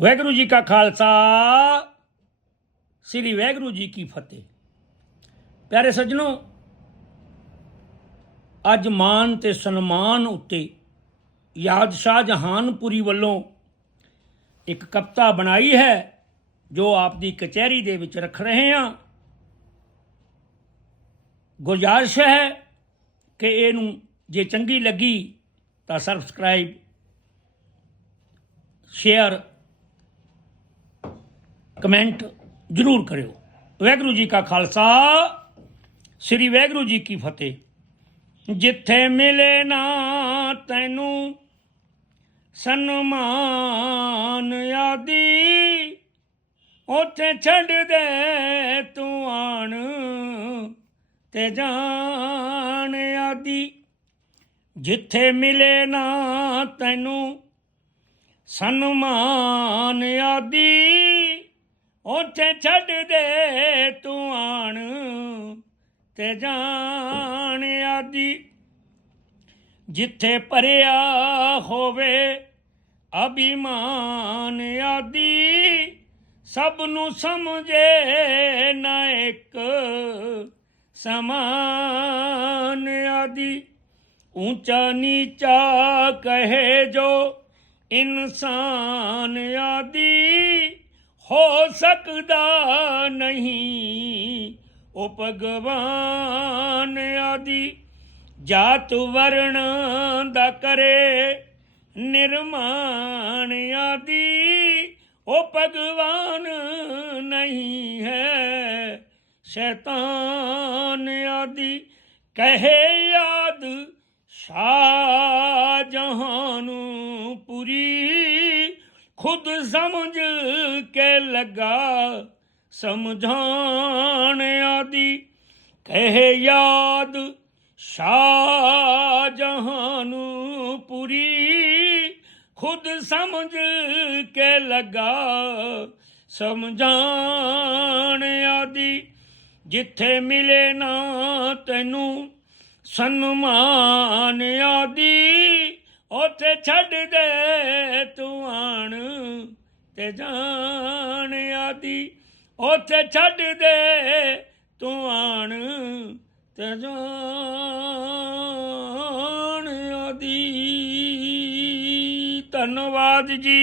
ਵਾਹਿਗੁਰੂ ਜੀ ਕਾ ਖਾਲਸਾ। ਸ੍ਰੀ ਵਾਹਿਗੁਰੂ ਜੀ ਕੀ ਫਤਿਹ। ਪਿਆਰੇ ਸੱਜਣੋ, ਅੱਜ ਮਾਨ ਤੇ ਸਨਮਾਨ ਉੱਤੇ ਯਾਦ ਸ਼ਾਹ ਜਹਾਨਪੁਰੀ ਵੱਲੋਂ ਇੱਕ ਕਵਿਤਾ ਬਣਾਈ ਹੈ, ਜੋ ਆਪ ਦੀ ਕਚਹਿਰੀ ਦੇ ਵਿੱਚ ਰੱਖ ਰਹੇ ਹਾਂ। ਗੁਜ਼ਾਰਿਸ਼ ਹੈ ਕਿ ਇਹਨੂੰ ਜੇ ਚੰਗੀ ਲੱਗੀ ਤਾਂ ਸਬਸਕ੍ਰਾਈਬ ਸ਼ੇਅਰ ਕਮੈਂਟ ਜ਼ਰੂਰ ਕਰਿਓ। ਵਾਹਿਗੁਰੂ ਜੀ ਕਾ ਖਾਲਸਾ, ਸ੍ਰੀ ਵਾਹਿਗੁਰੂ ਜੀ ਕੀ ਫਤਿਹ। ਜਿੱਥੇ ਮਿਲੇ ਨਾ ਤੈਨੂੰ ਸਨਮਾਨ ਆਦੀ, ਉੱਥੇ ਛੱਡ ਦੇ ਤੂੰ ਆਣ ਤੇ ਜਾਣ ਆਦੀ। ਜਿੱਥੇ ਮਿਲੇ ਨਾ ਤੈਨੂੰ ਸਨਮਾਨ ਆਦੀ ਉੱਥੇ ਛੱਡ ਦੇ ਤੂੰ ਆਣ ਤੇ ਜਾਣ ਆਦੀ। ਜਿੱਥੇ ਭਰਿਆ ਹੋਵੇ ਅਭਿਮਾਨ ਆਦੀ, ਸਭ ਨੂੰ ਸਮਝੇ ਨਾ ਇੱਕ ਸਮਾਨ ਆਦੀ। ਉੱਚਾ ਨੀਚਾ ਕਹੇ ਜੋ ਇਨਸਾਨ ਆਦੀ। ਹੋ ਸਕਦਾ ਨਹੀਂ। ਉਹ ਭਗਵਾਨ ਆਦੀ ਜਾਤ ਵਰਣ ਦਾ ਕਰੇ। ਨਿਰਮਾਣ ਆਦੀ ਉਹ ਭਗਵਾਨ ਨਹੀਂ ਹੈ। ਸ਼ੈਤਾਨ ਆਦੀ ਕਹੇ ਯਾਦ ਸ਼ਾਹ ਜਹਾਨ ਪੁਰੀ ਖੁਦ ਸਮਝ ਕੇ ਲਗਾ, ਸਮਝਾਣ ਆਦੀ। ਕਹੇ ਯਾਦ ਸ਼ਾਹ ਜਹਾਨ ਪੁਰੀ, ਖੁਦ ਸਮਝ ਕੇ ਲਗਾ, ਸਮਝਾਣ ਆਦੀ। ਜਿੱਥੇ ਮਿਲੇ ਨਾ ਤੈਨੂੰ ਸਨਮਾਨ ਆਦੀ। ਉਥੇ ਛੱਡ ਦੇ ਤੂੰ ਆਣ ਤੇ ਜਾਣ ਆਦੀ। ਉਥੇ ਛੱਡ ਦੇ ਤੂੰ ਆਣ ਤੇ ਜਾਣ ਆਦੀ। ਧੰਨਵਾਦ ਜੀ।